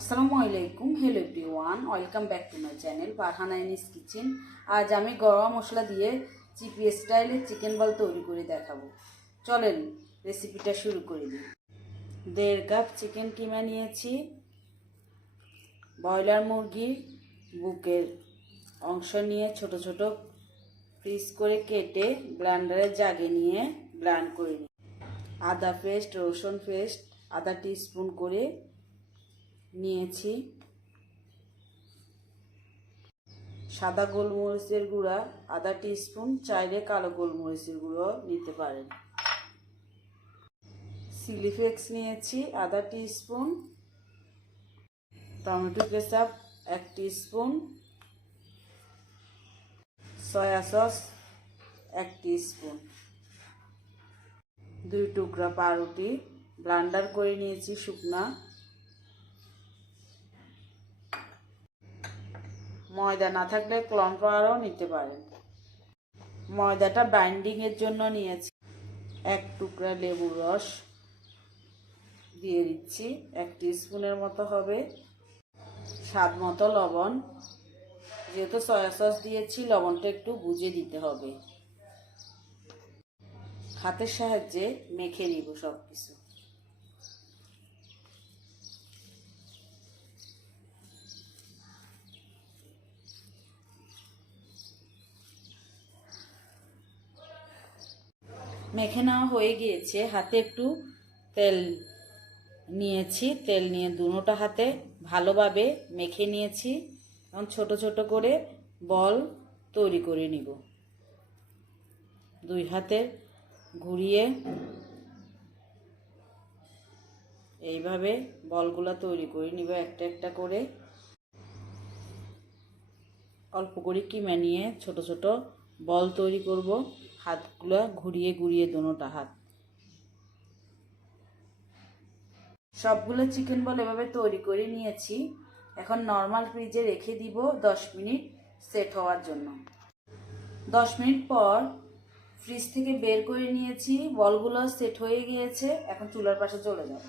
আসসালামু আলাইকুম। Hello everyone welcome back to my channel Farhana ইনিস kitchen আজ আমি গরম মশলা দিয়ে চিপি স্টাইলে চিকেন বল তৈরি করে দেখাবো। চলেন রেসিপিটা শুরু করে দিই। দেড় কাপ চিকেন কিমা নিয়েছি। ব্রয়লার মুরগির বুকের অংশ নিয়ে ছোট ছোট পিস করে কেটে ব্লান্ডারে জাগে নিয়ে ব্লান্ড করে নিই। আদা পেস্ট রসুন পেস্ট আধা টিস্পুন করে নিয়েছি। সাদা গোলমরিচের গুঁড়া, আধা টিস্পুন, চাইলে কালো গোলমরিচের গুঁড়ো নিতে পারেন। সিলিফ্লেক্স নিয়েছি, আধা টিস্পুন। টমেটো কেচাপ, এক টিস্পুন। সয়া সস, এক টিস্পুন। দুই টুকরা পাউরুটি। ব্লান্ডার করে নিয়েছি শুকনা। ময়দা না থাকলে কর্নফ্লাওয়ারও নিতে পারেন। ময়দাটা বাইন্ডিংয়ের জন্য নিয়েছি। এক টুকরা লেবুর রস দিয়ে দিচ্ছি। এক স্পুনের মতো হবে। স্বাদ মতো লবণ। যেহেতু সয়া সস দিয়েছি, লবণটা একটু বুঝে দিতে হবে। হাতের সাহায্যে মেখে নিব সব কিছু মেখে নেওয়া হয়ে গিয়েছে। হাতে একটু তেল নিয়েছি। তেল নিয়ে দুনোটা হাতে ভালোভাবে মেখে নিয়েছি এবং ছোট ছোট করে বল তৈরি করে নিব। দুই হাতে ঘুরিয়ে এইভাবে বলগুলো তৈরি করে নিব একটা একটা করে। অল্প করে কিমে নিয়ে ছোট ছোট বল তৈরি করব। হাতগুলো ঘুরিয়ে ঘুরিয়ে দোনোটা হাত। সবগুলো চিকেন বল এভাবে তৈরি করে নিয়েছি। এখন নর্মাল ফ্রিজে রেখে দিব দশ মিনিট সেট হওয়ার জন্য। দশ মিনিট পর ফ্রিজ থেকে বের করে নিয়েছি, বলগুলো সেট হয়ে গিয়েছে, এখন চুলার পাশে চলে যাব।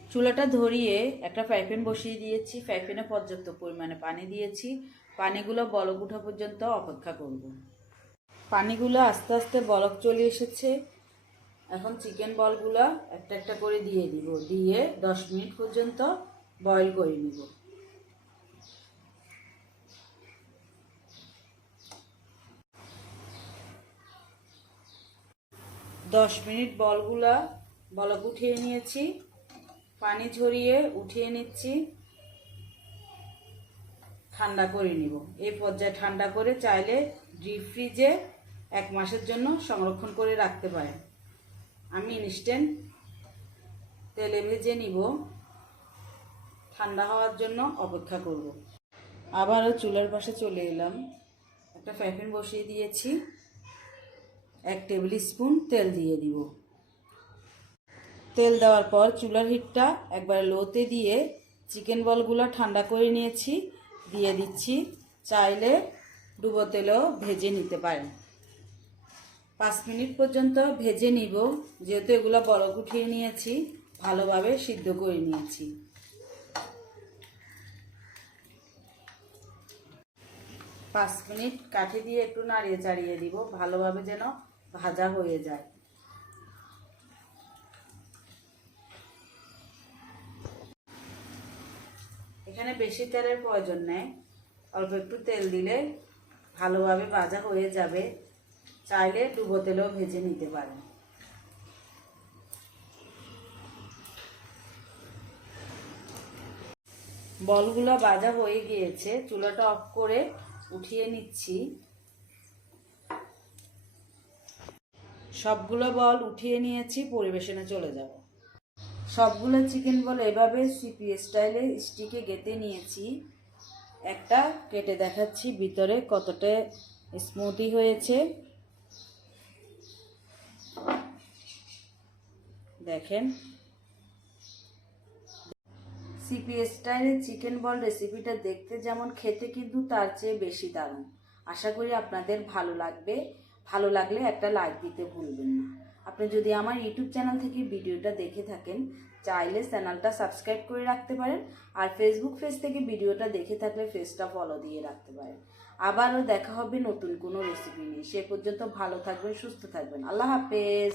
চুলাটা ধরিয়ে একটা ফ্রাই প্যান বসিয়ে দিয়েছি ফ্রাই প্যানে পর্যাপ্ত পরিমাণে পানি দিয়েছি। পানিগুলো বলক উঠা পর্যন্ত অপেক্ষা করব। পানিগুলো আস্তে আস্তে বলক চলে এসেছে। এখন চিকেন বলগুলো একটা একটা করে দিয়ে দিব। দিয়ে দশ মিনিট পর্যন্ত বয়েল করে নিব। দশ মিনিট বলগুলা বলক উঠিয়ে নিয়েছি। পানি ঝরিয়ে উঠিয়ে নিচ্ছি। ঠান্ডা করে নিব। এই পর্যায়ে ঠান্ডা করে চাইলে ডিপ ফ্রিজে এক মাসের জন্য সংরক্ষণ করে রাখতে পারেন। আমি ইনস্ট্যান্ট তেলে ভেজে নিব। ঠান্ডা হওয়ার জন্য অপেক্ষা করব। আবারও চুলার পাশে চলে এলাম। একটা ফ্যাফিন বসিয়ে দিয়েছি। এক টেবিল স্পুন তেল দিয়ে দিব। তেল দেওয়ার পর চুলার হিটটা একবার লোতে দিয়ে চিকেন বলগুলো ঠান্ডা করে নিয়েছি। দিয়ে দিচ্ছি। চাইলে ডুবো তেলেও ভেজে নিতে পারেন। পাঁচ মিনিট পর্যন্ত ভেজে নিব। যেহেতু এগুলো বরফ উঠিয়ে নিয়েছি, ভালোভাবে সিদ্ধ করে নিয়েছি। পাঁচ মিনিট কাঠি দিয়ে একটু নাড়িয়ে চাড়িয়ে দিব, ভালোভাবে যেন ভাজা হয়ে যায়। এখানে বেশি তেলের প্রয়োজন নেই, অল্প একটু তেল দিলে ভালোভাবে ভাজা হয়ে যাবে। চাইলে ডুবো তেলেও ভেজে নিতে পারেন। বলগুলো বাজা হয়ে গিয়েছে, চুলাটা অফ করে উঠিয়ে নিচ্ছি। সবগুলো বল উঠিয়ে নিয়েছি, পরিবেশনে চলে যাব। সবগুলো চিকেন বল এভাবে সিপি স্টাইলে স্টিকে গেঁথে নিয়েছি। একটা কেটে দেখাচ্ছি ভিতরে কতটা স্মুথি হয়েছে। দেখেন। সিপি স্টাইলের চিকেন বল রেসিপিটা দেখতে যেমন খেতে কিন্তু তার চেয়ে বেশি দারুণ। আশা করি আপনাদের ভালো লাগবে। ভালো লাগলে একটা লাইক দিতে ভুলবেন না। আপনি যদি আমার ইউটিউব চ্যানেল থেকে ভিডিওটা দেখে থাকেন, চাইলে চ্যানেলটা সাবস্ক্রাইব করে রাখতে পারেন আর ফেসবুক পেজ থেকে ভিডিওটা দেখে থাকলে পেজটা ফলো দিয়ে রাখতে পারেন। আবারও দেখা হবে নতুন কোনো রেসিপি নিয়ে। সে পর্যন্ত ভালো থাকবেন, সুস্থ থাকবেন। আল্লাহ হাফেজ।